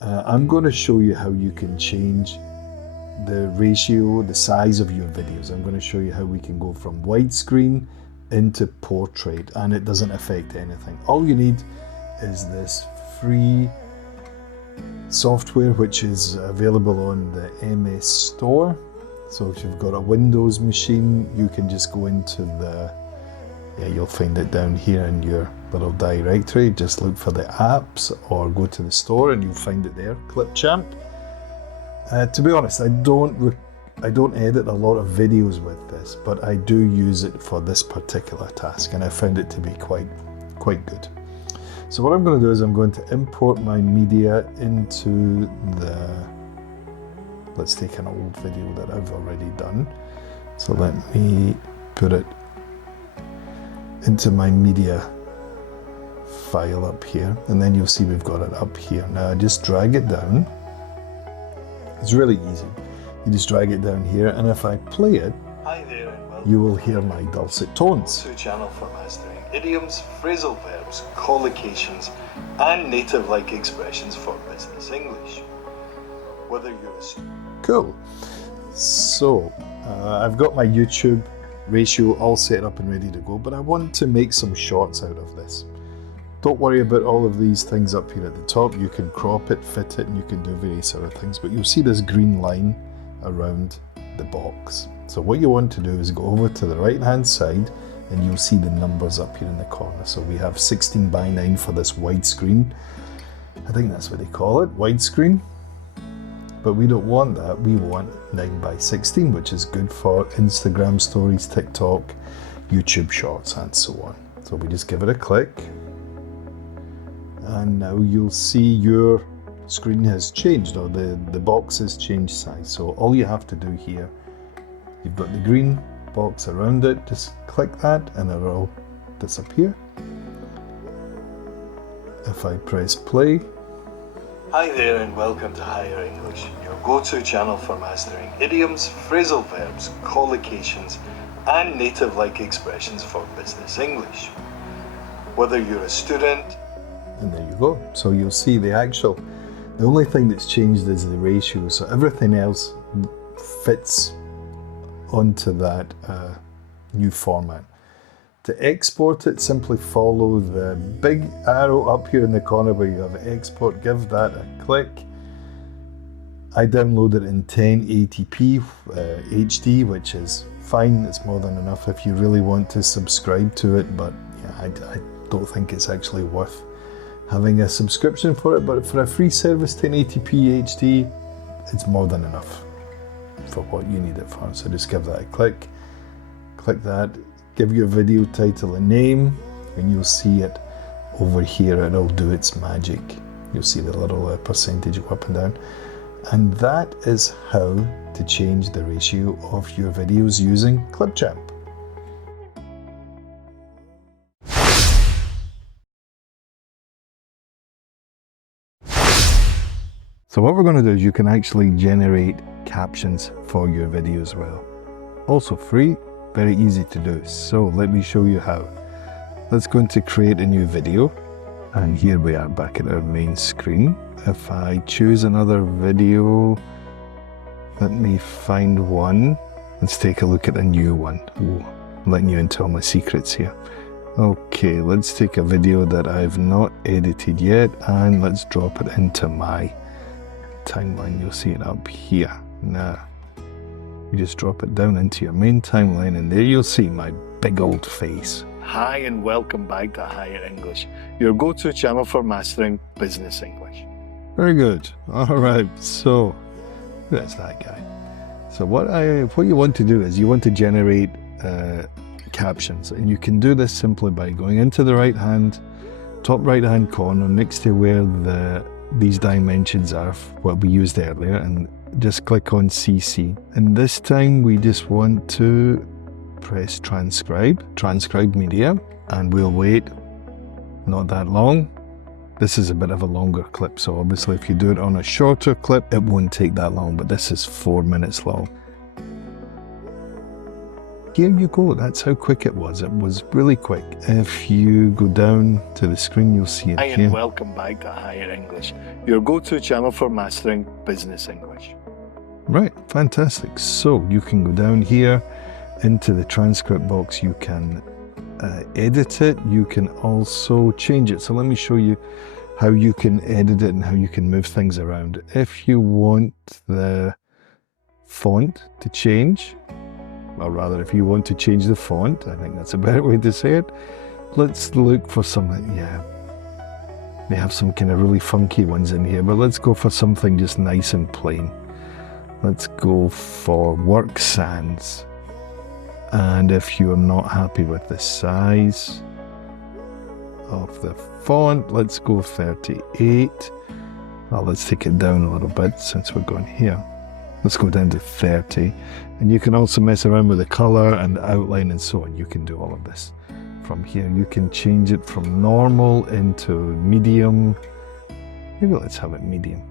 I'm going to show you how you can change the ratio, the size of your videos. I'm going to show you how we can go from widescreen into portrait, and it doesn't affect anything. All you need is this free software which is available on the MS Store. So if you've got a Windows machine, you can just go into you'll find it down here in your little directory. Just look for the apps or go to the store and you'll find it there, Clipchamp. To be honest, I don't edit a lot of videos with this, but I do use it for this particular task, and I found it to be quite good. So what I'm going to do is I'm going to import my media into let's take an old video that I've already done. So let me put it into my media file up here, and then you'll see we've got it up here. Now I just drag it down. It's really easy. You just drag it down here, and if I play it, Hi there and welcome. You will hear my dulcet tones. To channel for mastering idioms, phrasal verbs, collocations, and native-like expressions for business English. Whether you're a Cool. So I've got my YouTube ratio all set up and ready to go, but I want to make some shorts out of this. Don't worry about all of these things up here at the top. You can crop it, fit it, and you can do various other things, but you'll see this green line around the box. So what you want to do is go over to the right hand side and you'll see the numbers up here in the corner. So we have 16:9 for this widescreen. I think that's what they call it, widescreen. But we don't want that. We want 9:16, which is good for Instagram stories, TikTok, YouTube shorts, and so on. So we just give it a click. And now you'll see your screen has changed, or the box has changed size. So all you have to do here, you've got the green box around it, just click that and it'll disappear. If I press play, Hi there and welcome to Higher English, your go-to channel for mastering idioms, phrasal verbs, collocations, and native-like expressions for business English. Whether you're a student, and there you go. So you'll see the only thing that's changed is the ratio, so everything else fits onto that new format. To export it, simply follow the big arrow up here in the corner where you have export, give that a click. I downloaded in 1080p HD, which is fine, it's more than enough if you really want to subscribe to it, but yeah, I don't think it's actually worth having a subscription for it, but for a free service 1080p HD, it's more than enough for what you need it for. So just give that a click that, give your video title a name, and you'll see it over here. It'll do its magic. You'll see the little percentage go up and down, and that is how to change the ratio of your videos using Clipchamp. So what we're going to do is you can actually generate captions for your video as well. Also free, very easy to do. So let me show you how. Let's go into create a new video. And here we are back at our main screen. If I choose another video, let me find one. Let's take a look at a new one. Ooh, I'm letting you into all my secrets here. Okay, let's take a video that I've not edited yet and let's drop it into my timeline. You'll see it up here. Now you just drop it down into your main timeline and there you'll see my big old face. Hi and welcome back to Higher English, your go-to channel for mastering business English. Very good. All right, so that's that guy. So what you want to do is you want to generate captions, and you can do this simply by going into the top right hand corner next to where these dimensions are, what we used earlier, and just click on CC. And this time we just want to press transcribe media, and we'll wait not that long. This is a bit of a longer clip, so obviously if you do it on a shorter clip it won't take that long, but this is 4 minutes long. here you go. That's how quick it was. It was really quick. If you go down to the screen, you'll see it Hi here. and welcome back to Higher English, your go-to channel for mastering business English. Right, fantastic. So you can go down here into the transcript box. You can edit it. You can also change it. So let me show you how you can edit it and how you can move things around. If you want the font to change, or rather if you want to change the font, I think that's a better way to say it. Let's look for something, yeah. They have some kind of really funky ones in here, but let's go for something just nice and plain. Let's go for work sans. And if you're not happy with the size of the font, let's go 38. Well, let's take it down a little bit since we're going here. Let's go down to 30. And you can also mess around with the color and the outline and so on. You can do all of this from here. You can change it from normal into medium. Maybe let's have it medium.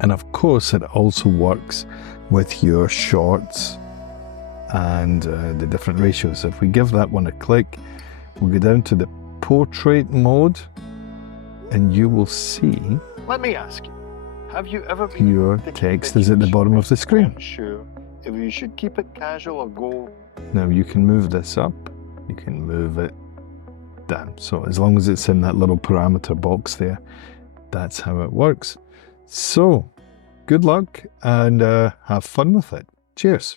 And of course, it also works with your shorts and the different ratios. If we give that one a click, we'll go down to the portrait mode and you will see Let me ask you, have you ever been your text is at the bottom of the screen. Sure, if you should keep it casual or go. Now you can move this up, you can move it down. So as long as it's in that little parameter box there, that's how it works. So good luck and have fun with it. Cheers.